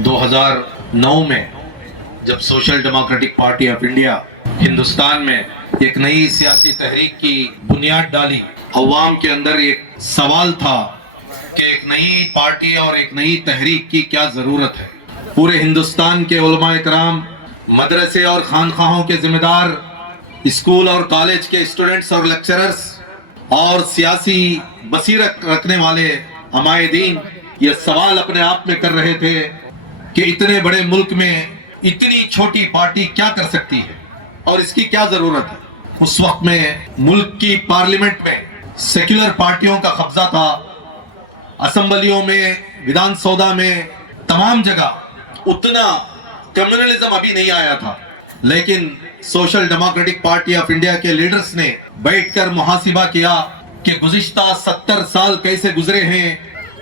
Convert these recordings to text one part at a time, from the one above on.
2009 میں جب social Democratic Party of India Hindustan میں ایک نئی سیاسی تحریک کی بنیاد ڈالی، عوام کے اندر ایک سوال تھا کہ ایک نئی پارٹی اور ایک نئی تحریک کی کیا ضرورت ہے۔ پورے ہندوستان کے علماء کرام، مدرسے اور خانقاہوں کے ذمہ دار، اسکول اور کالج کے اسٹوڈنٹس اور لیکچررز اور سیاسی بصیرت رکھنے والے عمائدین یہ سوال اپنے آپ میں کر رہے تھے کہ اتنے بڑے ملک میں اتنی چھوٹی پارٹی کیا کر سکتی ہے اور اس کی کیا ضرورت ہے۔ اس وقت میں ملک کی پارلیمنٹ میں سیکولر پارٹیوں کا قبضہ تھا، اسمبلیوں میں، ودھان سودا میں، تمام جگہ اتنا کمیونلزم ابھی نہیں آیا تھا، لیکن social Democratic Party of India کے لیڈرز نے بیٹھ کر محاسبہ کیا کہ گزشتہ 70 سال کیسے گزرے ہیں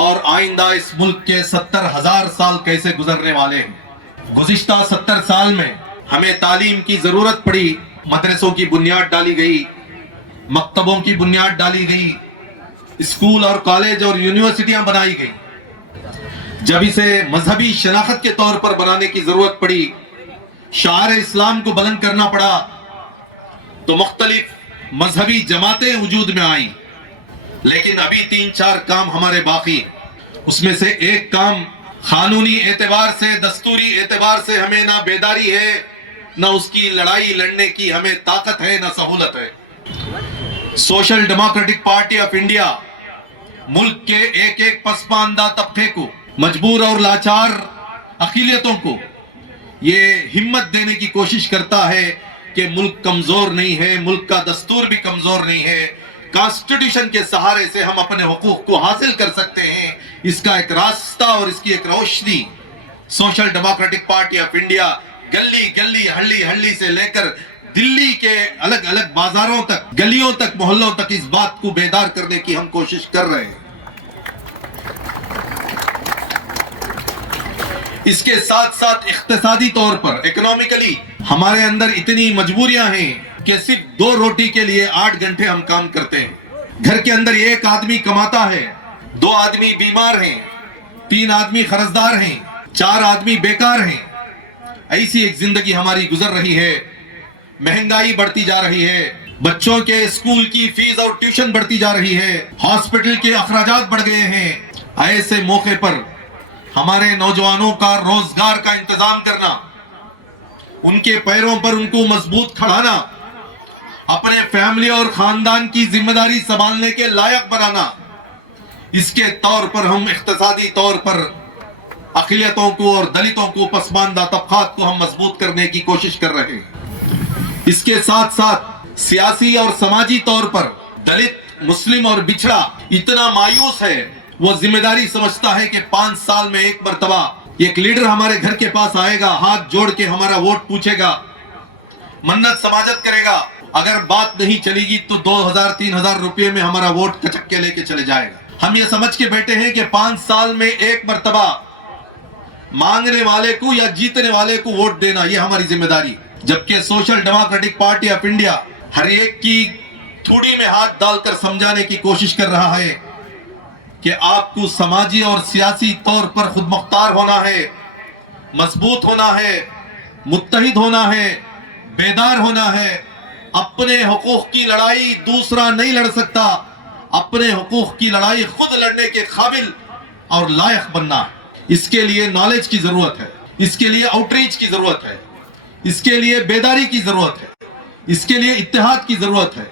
اور آئندہ اس ملک کے 70,000 سال کیسے گزرنے والے ہیں۔ گزشتہ 70 سال میں ہمیں تعلیم کی ضرورت پڑی، مدرسوں کی بنیاد ڈالی گئی، مکتبوں کی بنیاد ڈالی گئی، اسکول اور کالج اور یونیورسٹیاں بنائی گئی۔ جب اسے مذہبی شناخت کے طور پر بنانے کی ضرورت پڑی، شعار اسلام کو بلند کرنا پڑا، تو مختلف مذہبی جماعتیں وجود میں آئیں، لیکن ابھی 3-4 کام ہمارے باقی ہیں۔ اس میں سے ایک کام قانونی اعتبار سے، دستوری اعتبار سے ہمیں نہ بیداری ہے، نہ اس کی لڑائی لڑنے کی ہمیں طاقت ہے، نہ سہولت ہے۔ Social Democratic Party of India ملک کے ایک ایک پسماندہ طبقے کو، مجبور اور لاچار اقلیتوں کو یہ ہمت دینے کی کوشش کرتا ہے کہ ملک کمزور نہیں ہے، ملک کا دستور بھی کمزور نہیں ہے، کانسٹیٹیوشن کے سہارے سے ہم اپنے حقوق کو حاصل کر سکتے ہیں۔ اس کا ایک راستہ اور اس کی ایک روشنی social Democratic Party of India گلی گلی، ہلی ہلی سے لے کر دلی کے الگ الگ بازاروں تک، گلیوں تک، محلوں تک اس بات کو بیدار کرنے کی ہم کوشش کر رہے ہیں۔ اس کے ساتھ ساتھ اقتصادی طور پر، اکنامکلی ہمارے اندر اتنی مجبوریاں ہیں کہ صرف 2 روٹی کے لیے 8 گھنٹے ہم کام کرتے ہیں۔ گھر کے اندر 1 آدمی کماتا ہے، 2 آدمی بیمار ہیں، 3 آدمی قرضدار ہیں، 4 آدمی بیکار ہیں۔ ایسی ایک زندگی ہماری گزر رہی ہے۔ مہنگائی بڑھتی جا رہی ہے، بچوں کے اسکول کی فیس اور ٹیوشن بڑھتی جا رہی ہے، ہاسپٹل کے اخراجات بڑھ گئے ہیں۔ ایسے موقع پر ہمارے نوجوانوں کا روزگار کا انتظام کرنا، ان کے پیروں پر ان کو مضبوط کھڑانا، اپنے فیملی اور خاندان کی ذمہ داری سنبھالنے کے لائق بنانا، اس کے طور پر ہم اقتصادی طور پر اقلیتوں کو اور دلتوں کو، پسماندہ طبقات کو ہم مضبوط کرنے کی کوشش کر رہے ہیں۔ اس کے ساتھ ساتھ سیاسی اور سماجی طور پر دلت، مسلم اور بچھڑا اتنا مایوس ہے، وہ ذمہ داری سمجھتا ہے کہ 5 سال میں ایک مرتبہ ایک لیڈر ہمارے گھر کے پاس آئے گا، ہاتھ جوڑ کے ہمارا ووٹ پوچھے گا، منت سماجت کرے گا، اگر بات نہیں چلے گی تو 2,000-3,000 روپے میں ہمارا ووٹ کچک کے لے کے چلے جائے گا۔ ہم یہ سمجھ کے بیٹھے ہیں کہ 5 سال میں ایک مرتبہ مانگنے والے کو یا جیتنے والے کو ووٹ دینا یہ ہماری ذمہ داری، جبکہ Social Democratic Party of India ہر ایک کی تھوڑی میں ہاتھ ڈال کر سمجھانے کی کوشش کر رہا ہے کہ آپ کو سماجی اور سیاسی طور پر خود مختار ہونا ہے، مضبوط ہونا ہے، متحد ہونا ہے، بیدار ہونا ہے۔ اپنے حقوق کی لڑائی دوسرا نہیں لڑ سکتا، اپنے حقوق کی لڑائی خود لڑنے کے قابل اور لائق بننا ہے۔ اس کے لیے نالج کی ضرورت ہے، اس کے لیے آؤٹ ریچ کی ضرورت ہے، اس کے لیے بیداری کی ضرورت ہے، اس کے لیے اتحاد کی ضرورت ہے۔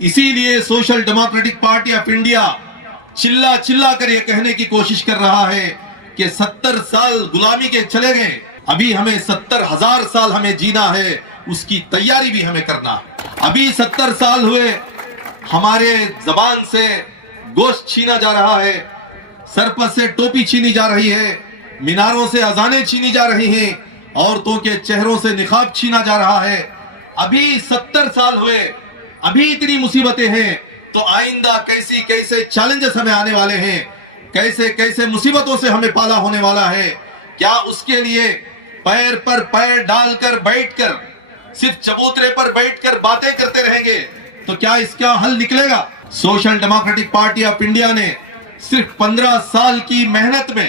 اسی لیے social Democratic Party of India چلا چلا کر یہ کہنے کی کوشش کر رہا ہے کہ 70 سال غلامی کے چلے گئے، ابھی ہمیں 70,000 سال ہمیں جینا ہے، اس کی تیاری بھی ہمیں کرنا ہے۔ ابھی 70 سال ہوئے ہمارے زبان سے گوشت چھینا جا رہا ہے، سر پر سے ٹوپی چھینی جا رہی ہے، میناروں سے اذانیں چھینی جا رہی ہیں، عورتوں کے چہروں سے نقاب چھینا جا رہا ہے۔ ابھی 70 سال ہوئے، ابھی اتنی مصیبتیں ہیں، تو آئندہ کیسی کیسے چیلنجز ہمیں آنے والے ہیں، کیسے کیسے مصیبتوں سے ہمیں پالا ہونے والا ہے۔ کیا اس کے لیے پیر پر پیر ڈال کر بیٹھ کر، صرف چبوترے پر بیٹھ کر باتیں کرتے رہیں گے تو کیا اس کا حل نکلے گا؟ Social Democratic Party of India نے صرف 15 سال کی محنت میں